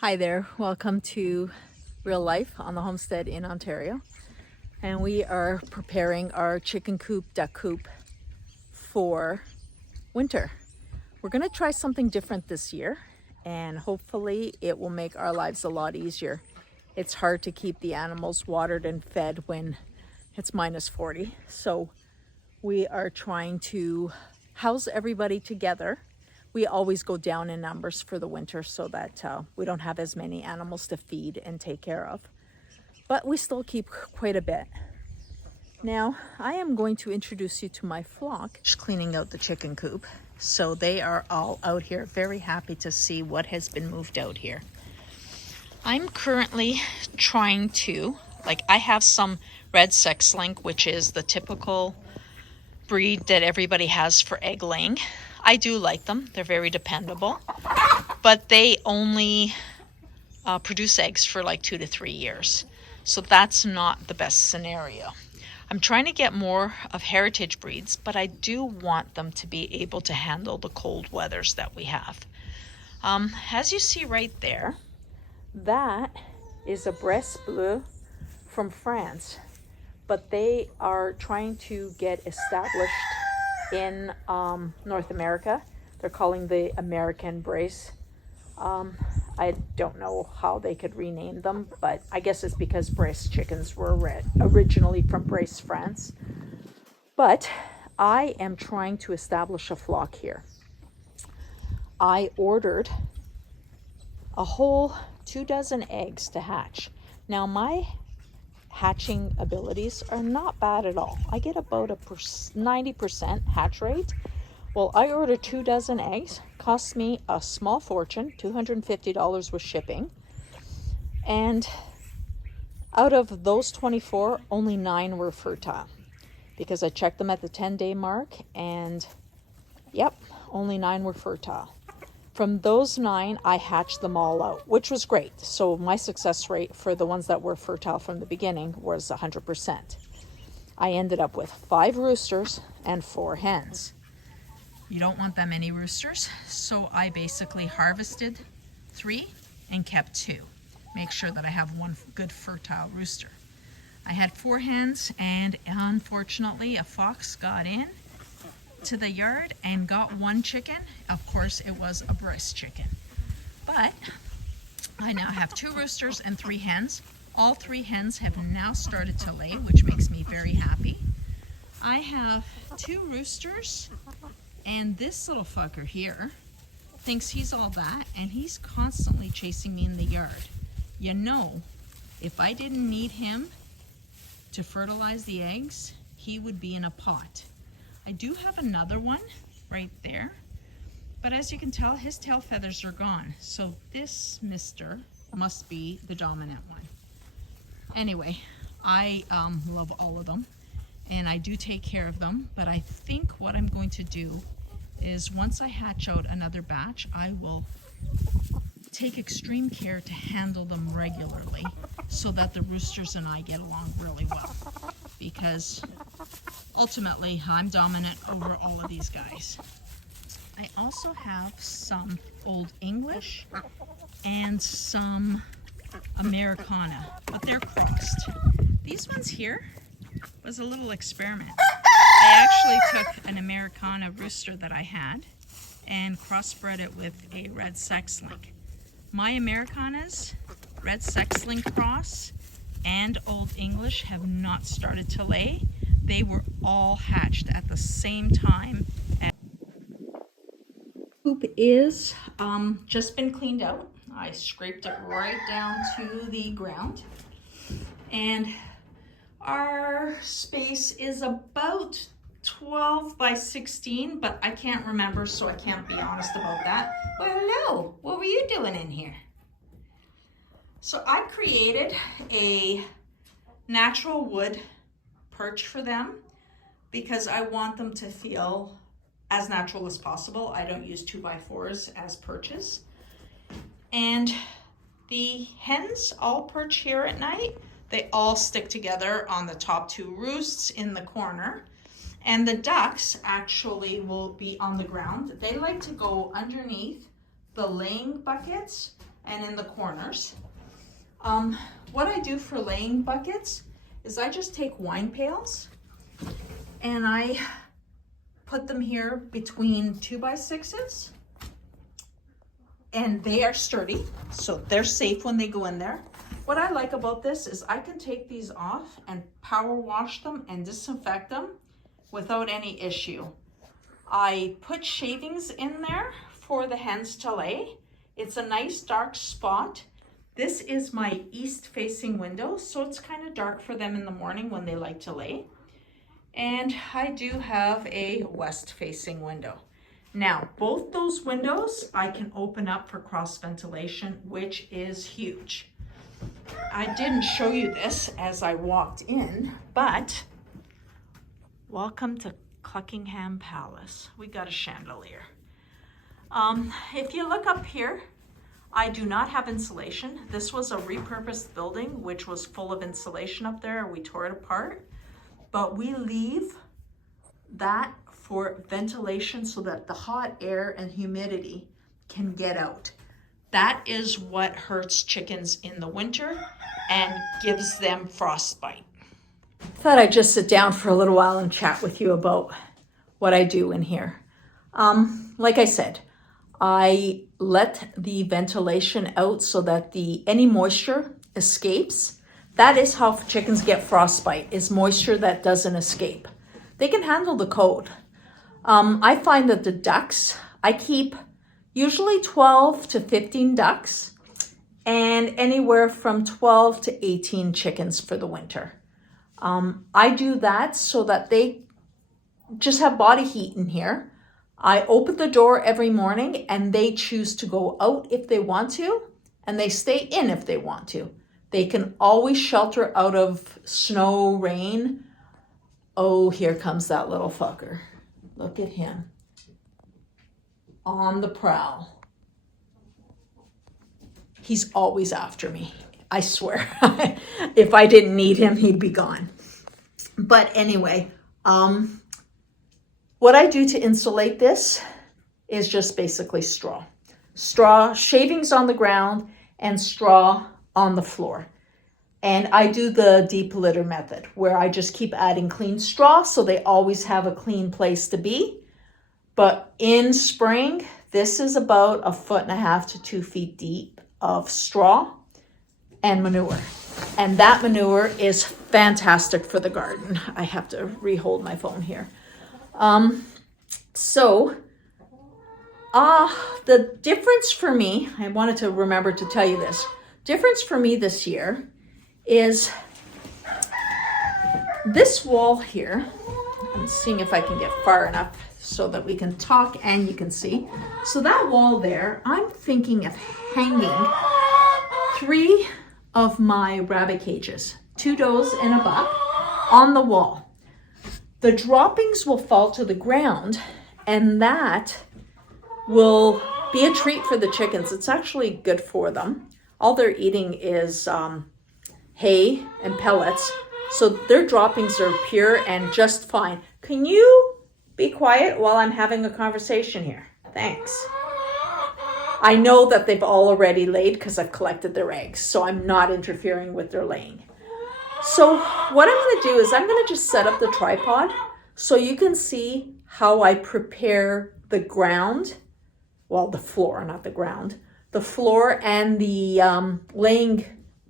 Hi there, welcome to Real Life on the Homestead in Ontario. And we are preparing our chicken coop, duck coop for winter. We're gonna try something different this year and hopefully it will make our lives a lot easier. It's hard to keep the animals watered and fed when it's minus 40. So we are trying to house everybody together. We always go down in numbers for the winter so that we don't have as many animals to feed and take care of. But we still keep quite a bit. Now, I am going to introduce you to my flock. Just cleaning out the chicken coop. So they are all out here, very happy to see what has been moved out here. I'm currently trying to, I have some red sex link, which is the typical breed that everybody has for egg laying. I do like them. They're very dependable, but they only produce eggs for like 2 to 3 years. So that's not the best scenario. I'm trying to get more of heritage breeds, but I do want them to be able to handle the cold weathers that we have. As you see right there, that is a Bresse Bleu from France, but they are trying to get established in North America. They're calling the American Brace. I don't know how they could rename them, but I guess it's because Brace chickens were originally from Brace, France. But I am trying to establish a flock here. I ordered a whole 24 eggs to hatch. Now my hatching abilities are not bad at all. I get about a 90% hatch rate. Well, I ordered 24 eggs, cost me a small fortune, $250 with shipping. And out of those 24, only 9 were fertile because I checked them at the 10-day mark and yep, only 9 were fertile. From those 9, I hatched them all out, which was great. So my success rate for the ones that were fertile from the beginning was 100%. I ended up with 5 roosters and 4 hens. You don't want that many roosters, so I basically harvested 3 and kept 2. Make sure that I have 1 good fertile rooster. I had 4 hens, and unfortunately a fox got in to the yard and got 1 chicken. Of course, it was a Bresse chicken. But I now have 2 roosters and 3 hens. All 3 hens have now started to lay, which makes me very happy. I have 2 roosters, and this little fucker here thinks he's all that, and he's constantly chasing me in the yard. You know, if I didn't need him to fertilize the eggs, he would be in a pot. I do have another one right there, but as you can tell, his tail feathers are gone. So this mister must be the dominant one. Anyway, I love all of them, and I do take care of them, but I think what I'm going to do is once I hatch out another batch, I will take extreme care to handle them regularly so that the roosters and I get along really well, because ultimately I'm dominant over all of these guys. I also have some Old English and some Americana, but they're crossed. These ones here was a little experiment. I actually took an Americana rooster that I had and crossbred it with a red sex link. My Americanas, red sex link cross, and Old English have not started to lay. They were all hatched at the same time. Coop is just been cleaned out. I scraped it right down to the ground. And our space is about 12 by 16, but I can't remember, so I can't be honest about that. Well, hello, what were you doing in here? So I created a natural wood perch for them because I want them to feel as natural as possible. I don't use 2x4s as perches. And the hens all perch here at night. They all stick together on the top 2 roosts in the corner. And the ducks actually will be on the ground. They like to go underneath the laying buckets and in the corners. What I do for laying buckets is I just take wine pails and I put them here between 2x6s, and they are sturdy, so they're safe when they go in there. What I like about this is I can take these off and power wash them and disinfect them without any issue. I put shavings in there for the hens to lay. It's a nice dark spot. This is my east facing window, so it's kind of dark for them in the morning when they like to lay. And I do have a west facing window. Now, both those windows I can open up for cross ventilation, which is huge. I didn't show you this as I walked in, but welcome to Cluckingham Palace. We got a chandelier. If you look up here, I do not have insulation. This was a repurposed building, which was full of insulation up there. We tore it apart, but we leave that for ventilation so that the hot air and humidity can get out. That is what hurts chickens in the winter and gives them frostbite. Thought I'd just sit down for a little while and chat with you about what I do in here. Like I said, I let the ventilation out so that any moisture escapes. That is how chickens get frostbite, is moisture that doesn't escape. They can handle the cold. I find that the ducks, I keep usually 12 to 15 ducks and anywhere from 12 to 18 chickens for the winter. I do that so that they just have body heat in here. I open the door every morning and they choose to go out if they want to, and they stay in if they want to. They can always shelter out of snow, rain. Oh, here comes that little fucker. Look at him. On the prowl. He's always after me. I swear. If I didn't need him, he'd be gone. But anyway, what I do to insulate this is just basically straw. Straw, shavings on the ground, and straw on the floor. And I do the deep litter method where I just keep adding clean straw so they always have a clean place to be. But in spring, this is about 1.5 to 2 feet deep of straw and manure. And that manure is fantastic for the garden. I have to rehold my phone here. The difference for me, I wanted to remember to tell you this. Difference for me this year is this wall here. I'm seeing if I can get far enough so that we can talk and you can see. So that wall there, I'm thinking of hanging 3 of my rabbit cages, 2 does and a buck, on the wall. The droppings will fall to the ground, and that will be a treat for the chickens. It's actually good for them. All they're eating is hay and pellets, so their droppings are pure and just fine. Can you be quiet while I'm having a conversation here? Thanks. I know that they've all already laid because I've collected their eggs, so I'm not interfering with their laying. So what I'm going to do is I'm going to just set up the tripod so you can see how I prepare the ground, well, the floor, not the ground, the floor and the laying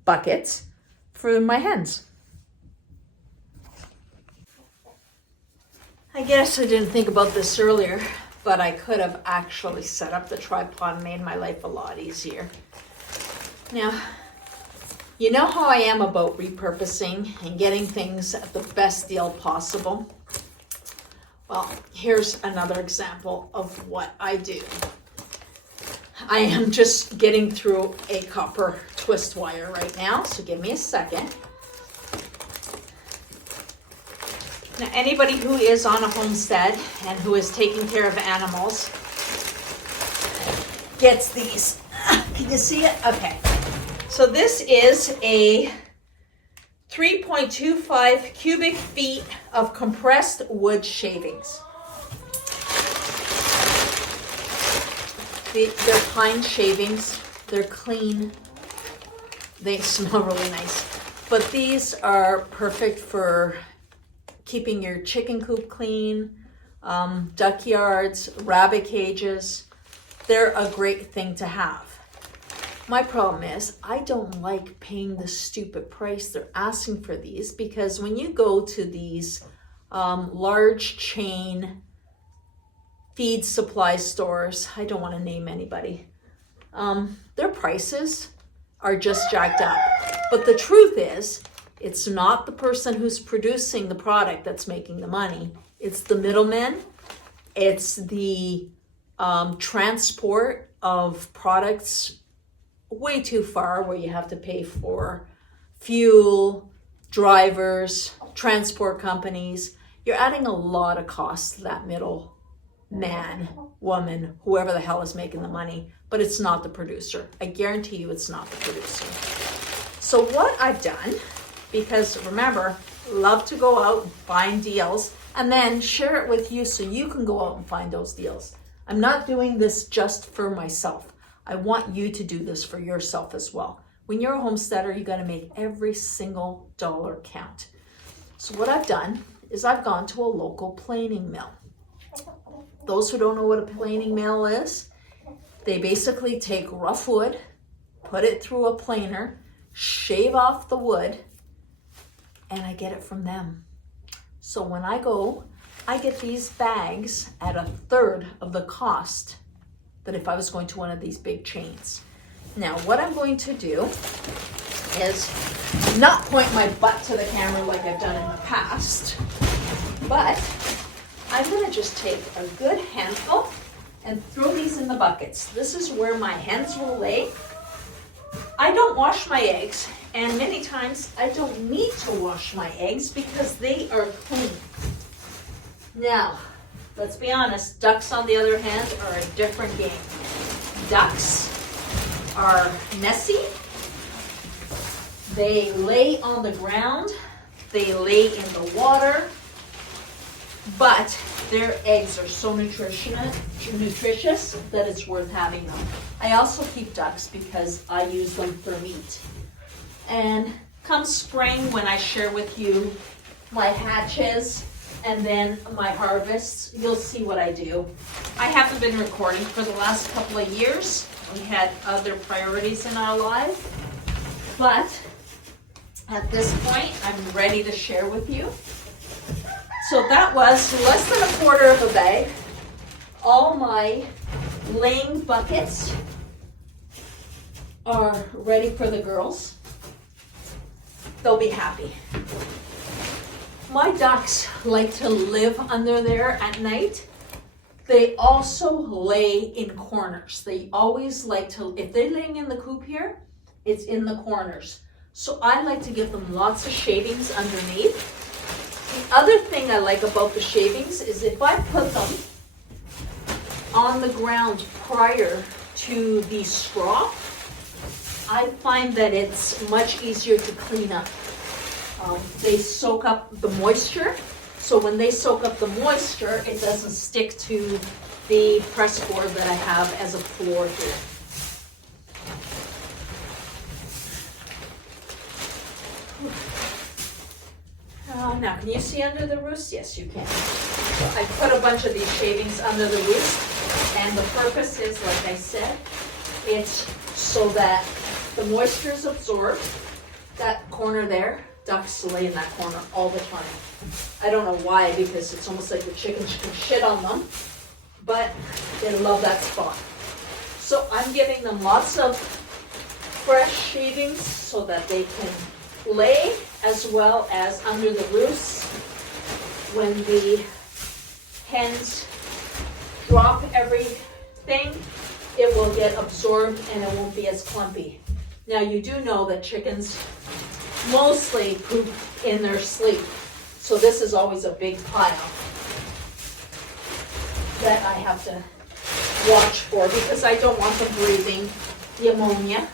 buckets for my hens. I guess I didn't think about this earlier, but I could have actually set up the tripod and made my life a lot easier. Now, you know how I am about repurposing and getting things at the best deal possible? Well, here's another example of what I do. I am just getting through a copper twist wire right now, so give me a second. Now, anybody who is on a homestead and who is taking care of animals gets these. Can you see it? Okay. So this is a 3.25 cubic feet of compressed wood shavings. They're pine shavings. They're clean. They smell really nice. But these are perfect for keeping your chicken coop clean, duck yards, rabbit cages. They're a great thing to have. My problem is I don't like paying the stupid price they're asking for these, because when you go to these large chain feed supply stores, I don't want to name anybody, their prices are just jacked up. But the truth is, it's not the person who's producing the product that's making the money. It's the middlemen. It's the transport of products way too far, where you have to pay for fuel, drivers, transport companies. You're adding a lot of costs to that middle man, woman, whoever the hell is making the money, but it's not the producer. I guarantee you it's not the producer. So what I've done, because remember, love to go out and find deals and then share it with you so you can go out and find those deals. I'm not doing this just for myself. I want you to do this for yourself as well. When you're a homesteader, you got to make every single dollar count. So what I've done is I've gone to a local planing mill. Those who don't know what a planing mill is, they basically take rough wood, put it through a planer, shave off the wood, and I get it from them. So when I go, I get these bags at 1/3 of the cost that if I was going to one of these big chains. Now, what I'm going to do is not point my butt to the camera like I've done in the past, but I'm gonna just take a good handful and throw these in the buckets. This is where my hens will lay. I don't wash my eggs, and many times I don't need to wash my eggs because they are clean. Now, let's be honest, ducks on the other hand are a different game. Ducks are messy. They lay on the ground. They lay in the water. But their eggs are so nutritious that it's worth having them. I also keep ducks because I use them for meat. And come spring, when I share with you my hatches and then my harvests, you'll see what I do. I haven't been recording for the last couple of years. We had other priorities in our lives. But at this point, I'm ready to share with you. So that was less than 1/4 of a bag. All my laying buckets are ready for the girls. They'll be happy. My ducks like to live under there at night. They also lay in corners. They always like to, if they're laying in the coop here, it's in the corners. So I like to give them lots of shavings underneath. The other thing I like about the shavings is if I put them on the ground prior to the straw, I find that it's much easier to clean up. They soak up the moisture, so when they soak up the moisture, it doesn't stick to the press board that I have as a floor here. Now, can you see under the roost? Yes, you can. So I put a bunch of these shavings under the roost, and the purpose is, like I said, it's so that the moisture is absorbed. That corner there, ducks lay in that corner all the time. I don't know why, because it's almost like the chickens can shit on them, but they love that spot. So I'm giving them lots of fresh shavings so that they can lay, as well as under the roost. When the hens drop everything, it will get absorbed and it won't be as clumpy. Now, you do know that chickens mostly poop in their sleep, so this is always a big pile that I have to watch for, because I don't want them breathing the ammonia.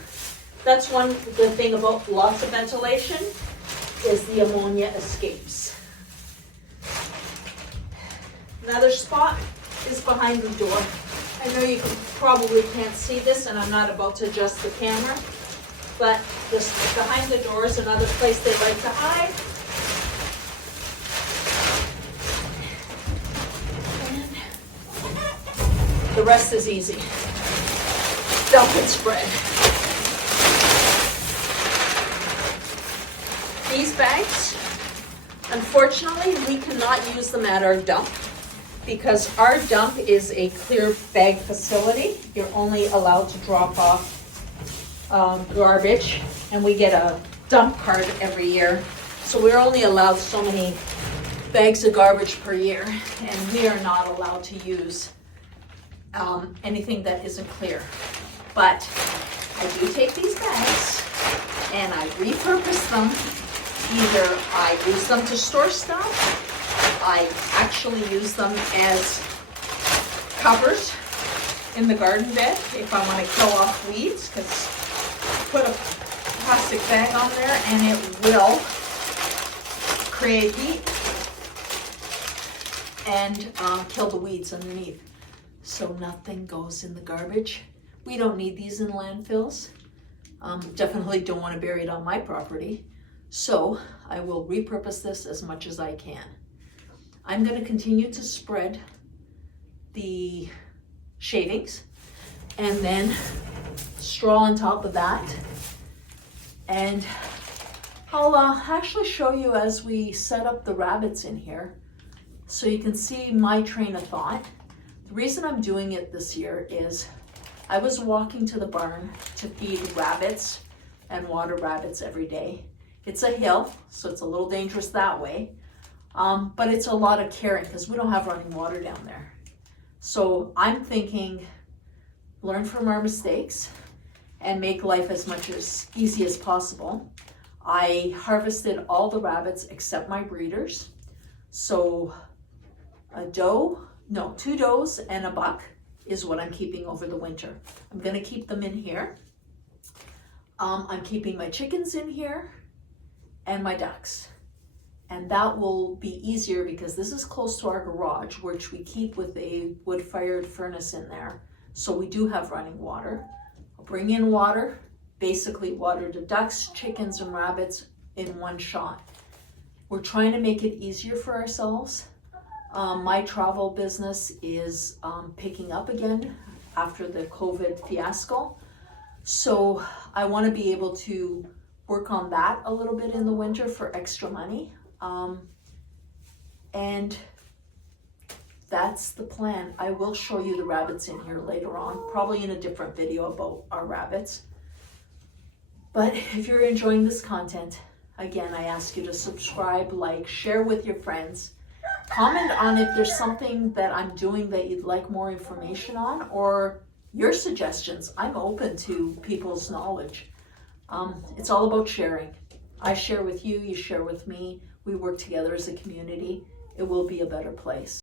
That's the thing about lots of ventilation, is the ammonia escapes. Another spot is behind the door. I know you probably can't see this, and I'm not about to adjust the camera, but this behind the door is another place they like to hide. And the rest is easy. Dump and spread. These bags, unfortunately, we cannot use them at our dump because our dump is a clear bag facility. You're only allowed to drop off garbage, and we get a dump card every year. So we're only allowed so many bags of garbage per year, and we are not allowed to use anything that isn't clear. But I do take these bags and I repurpose them. Either I use them to store stuff, I actually use them as covers in the garden bed if I want to kill off weeds, because put a plastic bag on there and it will create heat and kill the weeds underneath. So nothing goes in the garbage. We don't need these in landfills. Definitely don't want to bury it on my property. So I will repurpose this as much as I can. I'm going to continue to spread the shavings and then straw on top of that. And I'll actually show you as we set up the rabbits in here so you can see my train of thought. The reason I'm doing it this year is I was walking to the barn to feed rabbits and water rabbits every day. It's a hill, so it's a little dangerous that way, but it's a lot of caring because we don't have running water down there. So I'm thinking, learn from our mistakes and make life as much as easy as possible. I harvested all the rabbits except my breeders. So two does and a buck is what I'm keeping over the winter. I'm gonna keep them in here. I'm keeping my chickens in here and my ducks. And that will be easier because this is close to our garage, which we keep with a wood-fired furnace in there. So we do have running water. I'll bring in water, basically water the ducks, chickens, and rabbits in one shot. We're trying to make it easier for ourselves. My travel business is picking up again after the COVID fiasco. So I want to be able to work on that a little bit in the winter for extra money. And that's the plan. I will show you the rabbits in here later on, probably in a different video about our rabbits. But if you're enjoying this content, again, I ask you to subscribe, like, share with your friends. Comment on if there's something that I'm doing that you'd like more information on, or your suggestions. I'm open to people's knowledge. It's all about sharing. I share with you, you share with me. We work together as a community. It will be a better place.